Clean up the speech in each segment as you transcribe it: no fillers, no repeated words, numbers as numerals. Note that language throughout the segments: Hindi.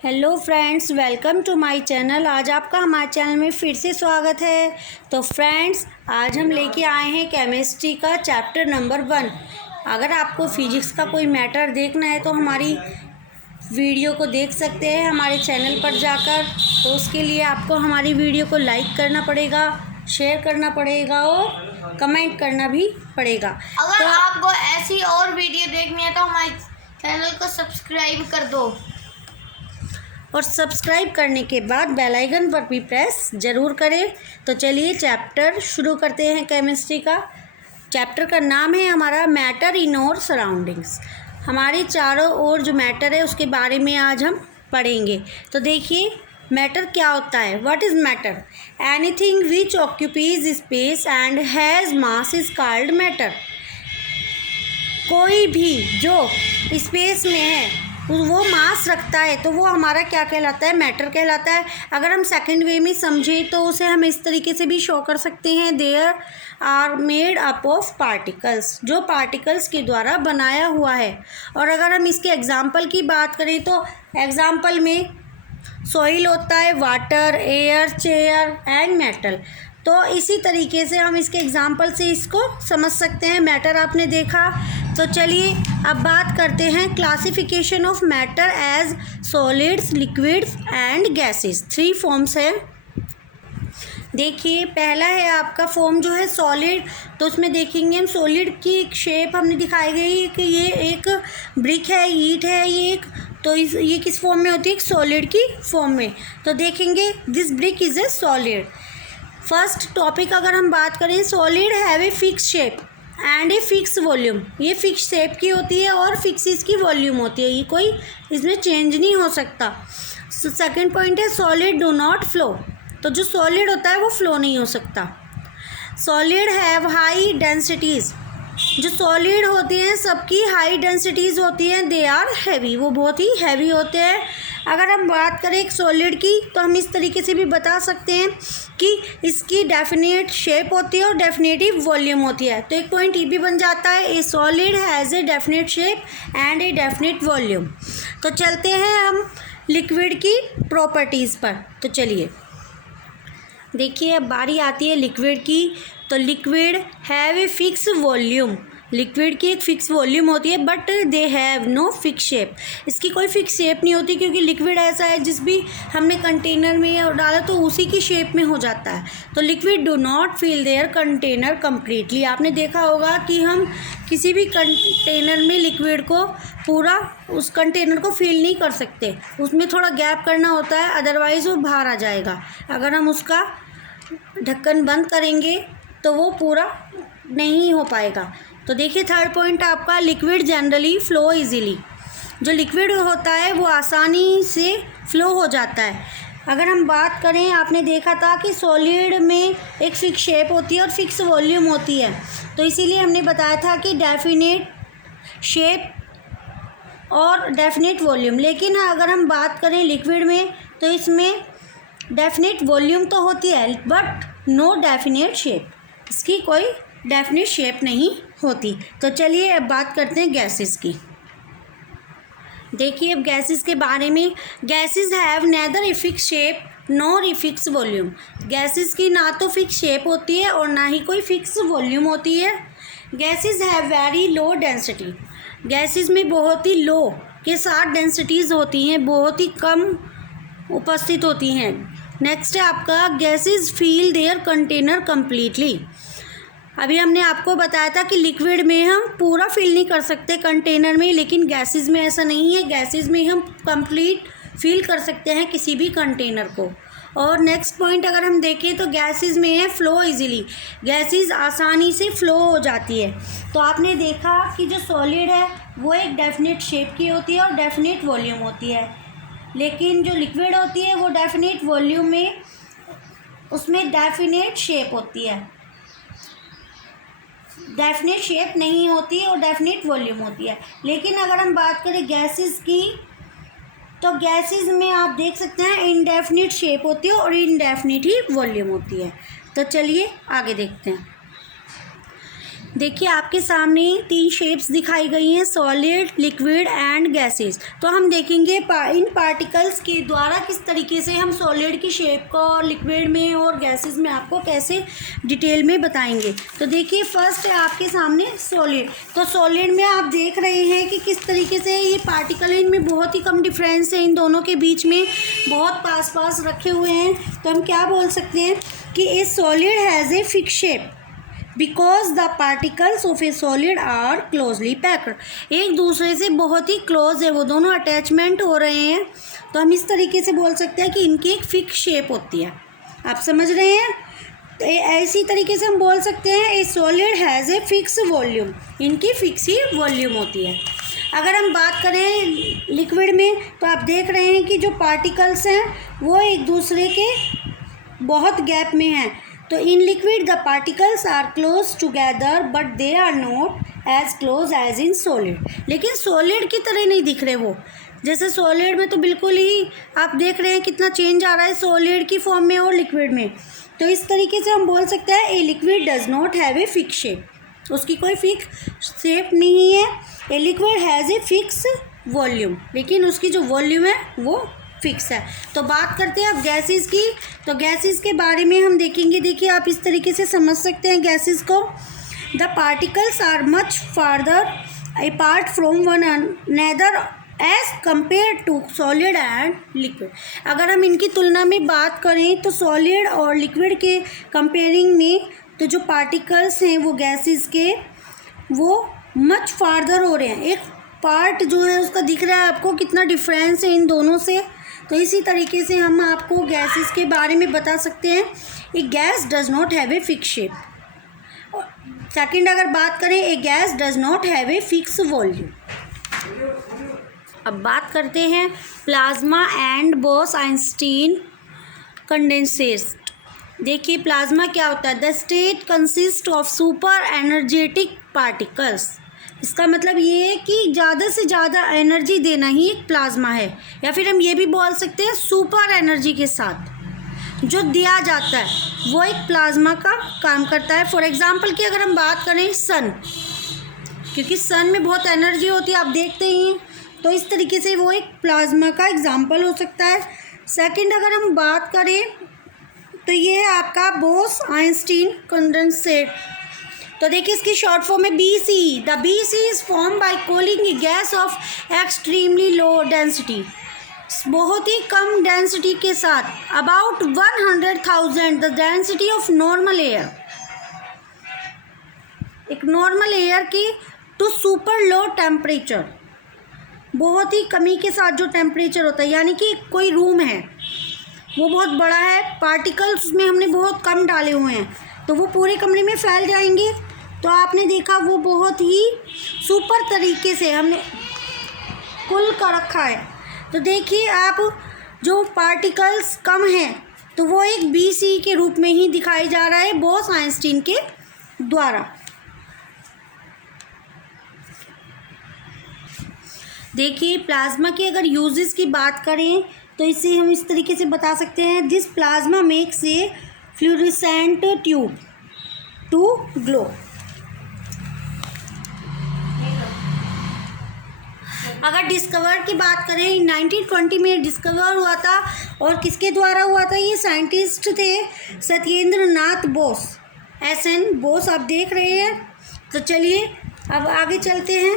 Hello friends, welcome to my channel. आज आपका हमारे चैनल में फिर से स्वागत है। तो फ्रेंड्स, आज हम लेके आए हैं केमिस्ट्री का चैप्टर नंबर 1। अगर आपको फिजिक्स का कोई मैटर देखना है तो हमारी वीडियो को देख सकते हैं हमारे चैनल पर जाकर। तो उसके लिए आपको हमारी वीडियो को लाइक करना पड़ेगा, शेयर करना पड़ेगा और कमेंट करना भी पड़ेगा। अगर आपको ऐसी और वीडियो देखनी है तो हमारे चैनल को सब्सक्राइब कर दो और सब्सक्राइब करने के बाद बेल आइकन पर भी प्रेस ज़रूर करें। तो चलिए चैप्टर शुरू करते हैं। केमिस्ट्री का चैप्टर का नाम है हमारा मैटर इन और सराउंडिंग्स। हमारे चारों ओर जो मैटर है उसके बारे में आज हम पढ़ेंगे। तो देखिए मैटर क्या होता है। What is matter? Anything which occupies space and has mass is called matter. कोई भी जो स्पेस में है वो मास रखता है तो वो हमारा क्या कहलाता है? मैटर कहलाता है। अगर हम सेकंड वे में समझें तो उसे हम इस तरीके से भी शो कर सकते हैं, there are made up of particles, जो पार्टिकल्स के द्वारा बनाया हुआ है। और अगर हम इसके एग्जाम्पल की बात करें तो एग्जाम्पल में सॉइल होता है, water, air, chair and metal. तो इसी तरीके से हम इसके एग्जाम्पल से इसको समझ सकते हैं। मैटर आपने देखा। तो चलिए अब बात करते हैं classification of matter as solids, liquids and gases. 3 forms है। देखिए पहला है आपका फॉर्म जो है सॉलिड। तो उसमें देखेंगे हम सॉलिड की एक शेप हमने दिखाई गई है कि ये एक ब्रिक है, ईंट है ये एक। तो ये किस फॉर्म में होती है? सॉलिड की फॉर्म में। तो देखेंगे this brick is a solid. First topic अगर हम बात करें, solid have a fix shape and A fix volume. ये फिक्स शेप की होती है और फिक्स इसकी वॉल्यूम होती है, ये कोई इसमें चेंज नहीं हो सकता। सेकंड पॉइंट है सॉलिड डू नॉट फ्लो। तो जो सॉलिड होता है वो फ्लो नहीं हो सकता। Solid have high densities. जो सॉलिड होती हैं सबकी हाई डेंसिटीज़ होती हैं। दे आर हैवी, वो बहुत ही हैवी होते हैं। अगर हम बात करें एक सॉलिड की तो हम इस तरीके से भी बता सकते हैं कि इसकी डेफिनेट शेप होती है और डेफिनेटिव वॉल्यूम होती है। तो एक पॉइंट ये भी बन जाता है, ए solid has a definite shape and a definite volume. तो चलते हैं हम लिक्विड की प्रॉपर्टीज़ पर। तो चलिए देखिए अब बारी आती है लिक्विड की। तो liquid have a fix volume. Liquid की एक फिक्स वॉल्यूम होती है but they have no fix shape. इसकी कोई फिक्स शेप नहीं होती क्योंकि लिक्विड ऐसा है जिस भी हमने कंटेनर में डाला तो उसी की शेप में हो जाता है। तो liquid do not fill their container completely. आपने देखा होगा कि हम किसी भी कंटेनर में लिक्विड को पूरा उस कंटेनर को फिल नहीं कर सकते, उसमें थोड़ा गैप करना होता है, अदरवाइज़ वो बाहर आ जाएगा। अगर हम उसका ढक्कन बंद करेंगे तो वो पूरा नहीं हो पाएगा। तो देखिए थर्ड पॉइंट आपका, लिक्विड जनरली फ्लो इजीली। जो लिक्विड होता है वो आसानी से फ्लो हो जाता है। अगर हम बात करें, आपने देखा था कि सॉलिड में एक फिक्स शेप होती है और फिक्स वॉल्यूम होती है। तो इसीलिए हमने बताया था कि डेफिनेट शेप और डेफिनेट वॉल्यूम। लेकिन अगर हम बात करें लिक्विड में तो इसमें डेफिनेट वॉल्यूम तो होती है बट नो डेफिनेट शेप। इसकी कोई डेफिनेट शेप नहीं होती। तो चलिए अब बात करते हैं गैसेस की। देखिए अब गैसेस के बारे में, gases have neither a fix shape nor a fix volume. Gases की ना तो फिक्स शेप होती है और ना ही कोई फिक्स वॉल्यूम होती है। Gases have very low density. Gases में बहुत ही लो के साथ डेंसिटीज़ होती हैं, बहुत ही कम उपस्थित होती हैं। नेक्स्ट है आपका, gases fill their container completely. अभी हमने आपको बताया था कि लिक्विड में हम पूरा फिल नहीं कर सकते कंटेनर में, लेकिन गैसेस में ऐसा नहीं है। गैसेस में हम कंप्लीट फिल कर सकते हैं किसी भी कंटेनर को। और नेक्स्ट पॉइंट अगर हम देखें तो गैसेस में है फ्लो इजीली। गैसेस आसानी से फ्लो हो जाती है। तो आपने देखा कि जो सॉलिड है वो एक डेफिनेट शेप की होती है और डेफिनेट वॉल्यूम होती है, लेकिन जो लिक्विड होती है वो डेफिनेट वॉल्यूम में उसमें डेफिनेट शेप होती है, डेफिनेट शेप नहीं होती और डेफिनेट वॉल्यूम होती है। लेकिन अगर हम बात करें गैसेस की तो गैसेस में आप देख सकते हैं इनडेफिनिट शेप होती है और इनडेफिनिट ही वॉल्यूम होती है। तो चलिए आगे देखते हैं। देखिए आपके सामने 3 शेप्स दिखाई गई हैं, सॉलिड, लिक्विड एंड गैसेस। तो हम देखेंगे इन पार्टिकल्स के द्वारा किस तरीके से हम सॉलिड की शेप को और लिक्विड में और गैसेस में आपको कैसे डिटेल में बताएंगे। तो देखिए फर्स्ट है आपके सामने सॉलिड। तो सॉलिड में आप देख रहे हैं कि किस तरीके से ये पार्टिकल है, इनमें बहुत ही कम डिफरेंस है, इन दोनों के बीच में बहुत पास पास रखे हुए हैं। तो हम क्या बोल सकते हैं कि a solid has a fix shape because the particles of a solid are closely packed. एक दूसरे से बहुत ही क्लोज है, वो दोनों अटैचमेंट हो रहे हैं। तो हम इस तरीके से बोल सकते हैं कि इनकी एक फिक्स शेप होती है। आप समझ रहे हैं? तो ऐसी तरीके से हम बोल सकते हैं ए solid has a fix volume, इनकी फिक्स ही वॉल्यूम होती है। अगर हम बात करें लिक्विड में तो आप देख रहे हैं कि जो पार्टिकल्स हैं वो एक दूसरे के बहुत गैप में हैं। तो in liquid the particles are close together but they are not as close as in solid. लेकिन सॉलिड की तरह नहीं दिख रहे वो, जैसे सॉलिड में तो बिल्कुल ही आप देख रहे हैं कितना चेंज आ रहा है सॉलिड की फॉर्म में और लिक्विड में। तो इस तरीके से हम बोल सकते हैं a liquid does not have a fix shape, उसकी कोई फिक्स शेप नहीं है। A liquid has a fix volume, लेकिन उसकी जो वॉल्यूम है वो फिक्स है। तो बात करते हैं अब गैसेस की। तो गैसेस के बारे में हम देखेंगे। देखिए आप इस तरीके से समझ सकते हैं गैसेस को। The particles are much farther apart from one another as compare to solid and liquid. अगर हम इनकी तुलना में बात करें तो सॉलिड और लिक्विड के कंपेयरिंग में तो जो पार्टिकल्स हैं वो गैसेस के वो मच फार्दर हो रहे हैं। एक पार्ट जो है उसका दिख रहा है आपको कितना डिफरेंस है इन दोनों से। तो इसी तरीके से हम आपको गैसेस के बारे में बता सकते हैं। A gas does not have a fix shape. Second अगर बात करें a gas does not have a fix volume. अब बात करते हैं प्लाज्मा एंड बोस-आइंस्टीन कंडेंसेट। देखिए प्लाज्मा क्या होता है? The state consist of super energetic particles. इसका मतलब ये है कि ज़्यादा से ज़्यादा एनर्जी देना ही एक प्लाज्मा है, या फिर हम ये भी बोल सकते हैं सुपर एनर्जी के साथ जो दिया जाता है वो एक प्लाज्मा का काम करता है। फॉर एग्ज़ाम्पल की अगर हम बात करें सन, क्योंकि सन में बहुत एनर्जी होती है आप देखते ही हैं, तो इस तरीके से वो एक प्लाज्मा का एग्जाम्पल हो सकता है। सेकंड अगर हम बात करें तो ये है आपका बोस-आइंस्टीन कंडेंसेट। तो देखिए इसकी शॉर्ट फॉर्म है BC। The BC is form by cooling A gas off extremely low density. बहुत ही कम डेंसिटी के साथ about 100,000 the density of normal air, एक नॉर्मल एयर की टू सुपर लो टेम्परेचर, बहुत ही कमी के साथ जो टेम्परेचर होता है, यानी कि कोई रूम है वो बहुत बड़ा है, पार्टिकल्स उसमें हमने बहुत कम डाले हुए हैं तो वो पूरे कमरे में फैल जाएंगे। तो आपने देखा वो बहुत ही सुपर तरीके से हमने कुल कर रखा है। तो देखिए आप जो पार्टिकल्स कम हैं तो वो एक BC के रूप में ही दिखाई जा रहा है बोस-आइंस्टीन के द्वारा। देखिए प्लाज्मा के अगर यूजेस की बात करें तो इसे हम इस तरीके से बता सकते हैं। This plasma makes a fluorescent tube to glow. अगर डिस्कवर की बात करें 1920 में डिस्कवर हुआ था, और किसके द्वारा हुआ था? ये साइंटिस्ट थे सत्येंद्र नाथ बोस, SN बोस आप देख रहे हैं। तो चलिए अब आगे चलते हैं।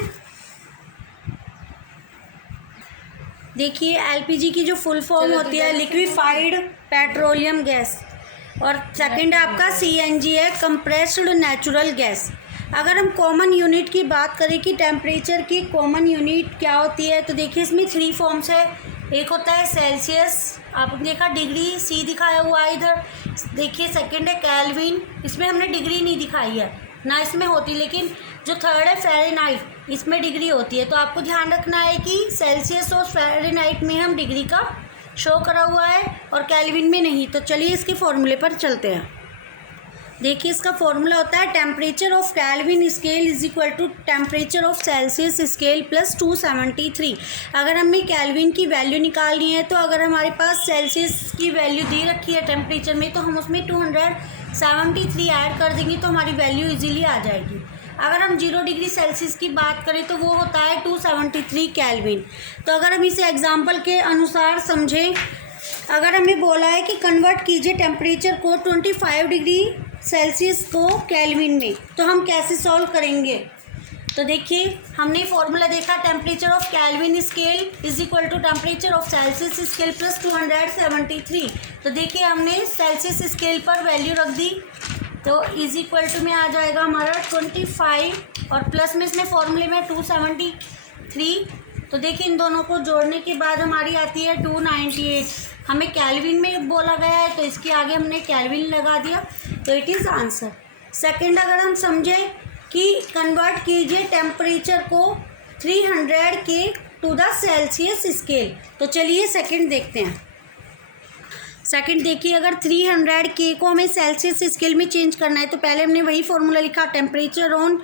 देखिए LPG की जो फुल फॉर्म होती है लिक्विफाइड पेट्रोलियम गैस, और सेकंड आपका CNG है कंप्रेस्ड नेचुरल गैस। अगर हम कॉमन यूनिट की बात करें कि टेम्परेचर की कॉमन यूनिट क्या होती है तो देखिए इसमें 3 फॉर्म्स है। एक होता है सेल्सियस, आपने देखा डिग्री C दिखाया हुआ है इधर। देखिए सेकंड है केल्विन, इसमें हमने डिग्री नहीं दिखाई है ना, इसमें होती, लेकिन जो थर्ड है फ़ारेनहाइट, इसमें डिग्री होती है। तो आपको ध्यान रखना है कि सेल्सियस और फ़ारेनहाइट में हम डिग्री का शो करा हुआ है और केल्विन में नहीं। तो चलिए इसके फॉर्मूले पर चलते हैं। देखिए इसका फॉर्मूला होता है temperature of Kelvin scale is equal to temperature of Celsius scale plus 273। अगर हमें केल्विन की वैल्यू निकालनी है तो अगर हमारे पास सेल्सियस की वैल्यू दी रखी है टेम्परेचर में तो हम उसमें 273 ऐड कर देंगे तो हमारी वैल्यू इजीली आ जाएगी। अगर हम 0 डिग्री सेल्सियस की बात करें तो वो होता है 273 केल्विन। तो अगर हम इसे एग्जाम्पल के अनुसार समझें, अगर हमें बोला है कि कन्वर्ट कीजिए टेम्परेचर को 25 डिग्री सेल्सियस को केल्विन में, तो हम कैसे सॉल्व करेंगे। तो देखिए, हमने फॉर्मूला देखा, temperature of Kelvin scale is equal to temperature of Celsius scale plus 273। तो देखिए, हमने सेल्सियस स्केल पर वैल्यू रख दी, तो इज इक्वल टू में आ जाएगा हमारा 25 और प्लस में इसमें फॉर्मूले में 273। तो देखिए, इन दोनों को जोड़ने के बाद हमारी आती है 298। हमें केल्विन में बोला गया है तो इसके आगे हमने केल्विन लगा दिया, तो इट इज़ आंसर। सेकंड, अगर हम समझें कि कन्वर्ट कीजिए टेम्परेचर को 300 के टू द सेल्सियस स्केल, तो चलिए सेकंड देखते हैं। सेकंड देखिए, अगर 300 के को हमें सेल्सियस स्केल में चेंज करना है तो पहले हमने वही फॉर्मूला लिखा, temperature on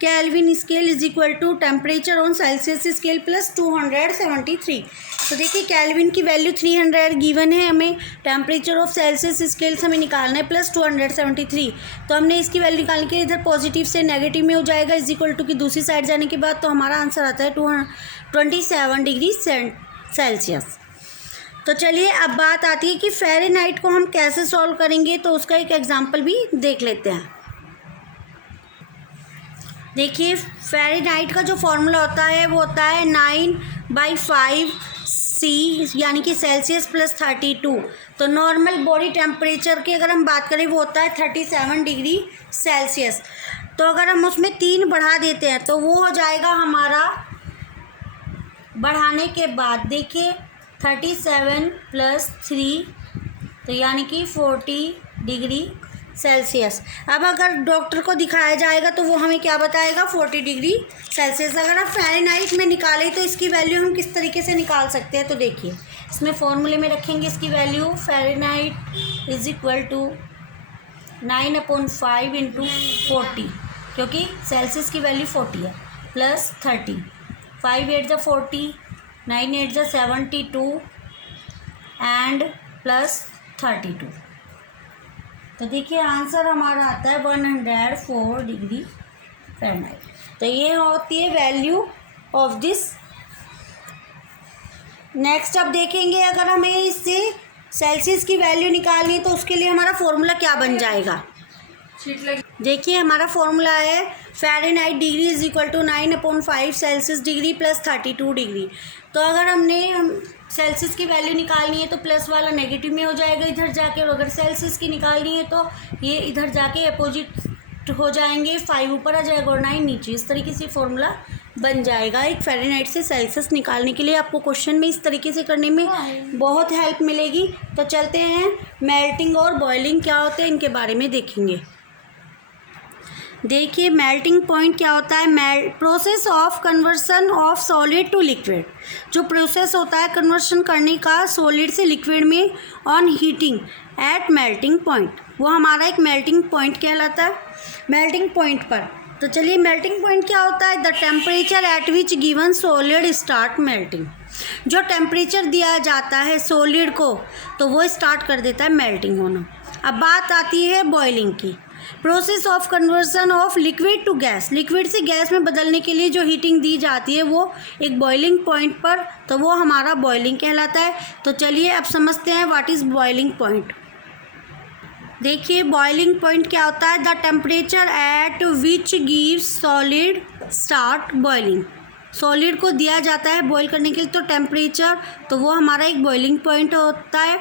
Kelvin scale is equal to temperature on Celsius scale plus 273। तो देखिए, केल्विन की वैल्यू 300 गिवन है, हमें टेम्परेचर ऑफ सेल्सियस स्केल से हमें निकालना है प्लस 273। तो हमने इसकी वैल्यू निकालने के इधर पॉजिटिव से नेगेटिव में हो जाएगा, इज इक्वल टू की दूसरी साइड जाने के बाद, तो हमारा आंसर आता है 27 डिग्री सेल्सियस। तो चलिए, अब बात आती है कि फ़ारेनहाइट को हम कैसे सॉल्व करेंगे, तो उसका एक एग्जांपल भी देख लेते हैं। देखिए, फ़ारेनहाइट का जो फॉर्मूला होता है वो होता है 9/5 C, यानी कि सेल्सियस प्लस 32। तो नॉर्मल बॉडी टेम्परेचर की अगर हम बात करें वो होता है 37 डिग्री सेल्सियस। तो अगर हम उसमें 3 बढ़ा देते हैं तो वो हो जाएगा हमारा, बढ़ाने के बाद देखिए 37 + 3, तो यानी कि 40 डिग्री सेल्सियस। अब अगर डॉक्टर को दिखाया जाएगा तो वो हमें क्या बताएगा, 40 डिग्री सेल्सियस। अगर आप फ़ारेनहाइट में निकालें तो इसकी वैल्यू हम किस तरीके से निकाल सकते हैं, तो देखिए, इसमें फॉर्मूले में रखेंगे इसकी value, Fahrenheit is equal to 9/5 × 40, क्योंकि सेल्सियस की वैल्यू 40 है, प्लस 30, 5 8 × 40, 9 8 × 72 एंड प्लस 32। तो देखिए, आंसर हमारा आता है 104 डिग्री फ़ारेनहाइट। तो ये होती है वैल्यू ऑफ दिस। नेक्स्ट अब देखेंगे, अगर हमें इससे सेल्सियस की वैल्यू निकालनी है तो उसके लिए हमारा फॉर्मूला क्या बन जाएगा। देखिए, हमारा फॉर्मूला है Fahrenheit degree is equal to 9/5 Celsius degree plus 32 degree. तो अगर हमने सेल्सियस की वैल्यू निकालनी है तो प्लस वाला नेगेटिव में हो जाएगा इधर जाके, और अगर सेल्सियस की निकालनी है तो ये इधर जाके अपोजिट हो जाएंगे, 5 ऊपर आ जाएगा और 9 नीचे। इस तरीके से फॉर्मूला बन जाएगा। एक फ़ारेनहाइट से सेल्सियस निकालने के लिए आपको क्वेश्चन में इस तरीके से करने में बहुत हेल्प मिलेगी। तो चलते हैं, मेल्टिंग और बॉइलिंग क्या होते हैं इनके बारे में देखेंगे। देखिए, मेल्टिंग पॉइंट क्या होता है, process of conversion of solid to liquid. जो प्रोसेस होता है कन्वर्शन करने का सॉलिड से लिक्विड में on heating at melting point, वो हमारा एक मेल्टिंग पॉइंट कहलाता है। मेल्टिंग पॉइंट पर, तो चलिए, मेल्टिंग पॉइंट क्या होता है, the temperature at which given solid start melting. जो टेम्परेचर दिया जाता है सॉलिड को तो वो स्टार्ट कर देता है मेल्टिंग होना। अब बात आती है बॉइलिंग की। Process of conversion of liquid to gas, liquid से गैस में बदलने के लिए जो हीटिंग दी जाती है वो एक बॉइलिंग पॉइंट पर, तो वो हमारा बॉइलिंग कहलाता है। तो चलिए, अब समझते हैं व्हाट इज़ बॉइलिंग पॉइंट। देखिए, बॉइलिंग पॉइंट क्या होता है, the temperature at which gives solid start boiling. Solid को दिया जाता है बॉईल करने के लिए तो टेम्परेचर, तो वो हमारा एक बॉइलिंग पॉइंट होता है।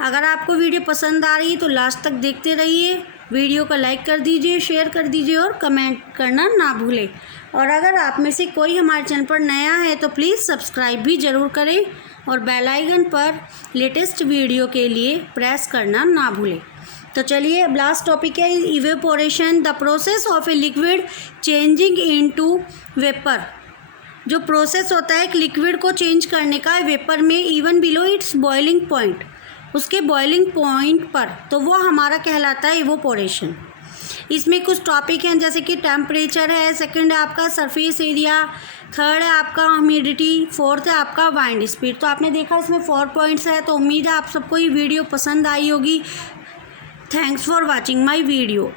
अगर आपको वीडियो पसंद आ रही है तो लास्ट तक देखते रहिए। वीडियो को लाइक कर दीजिए, शेयर कर दीजिए और कमेंट करना ना भूलें। और अगर आप में से कोई हमारे चैनल पर नया है तो प्लीज़ सब्सक्राइब भी ज़रूर करें और बेल आइकन पर लेटेस्ट वीडियो के लिए प्रेस करना ना भूलें। तो चलिए, अब लास्ट टॉपिक है evaporation, the process of a liquid changing into vapour. जो प्रोसेस होता है एक लिक्विड को चेंज करने का वेपर में even below it's boiling point, उसके बॉइलिंग पॉइंट पर, तो वो हमारा कहलाता है इवेपोरेशन। इसमें कुछ टॉपिक हैं जैसे कि टेम्परेचर है, सेकंड है आपका सरफेस एरिया, थर्ड है आपका ह्यूमिडिटी, फोर्थ है आपका वाइंड स्पीड। तो आपने देखा इसमें 4 पॉइंट्स है। तो उम्मीद है आप सबको ये वीडियो पसंद आई होगी। Thanks for watching my video.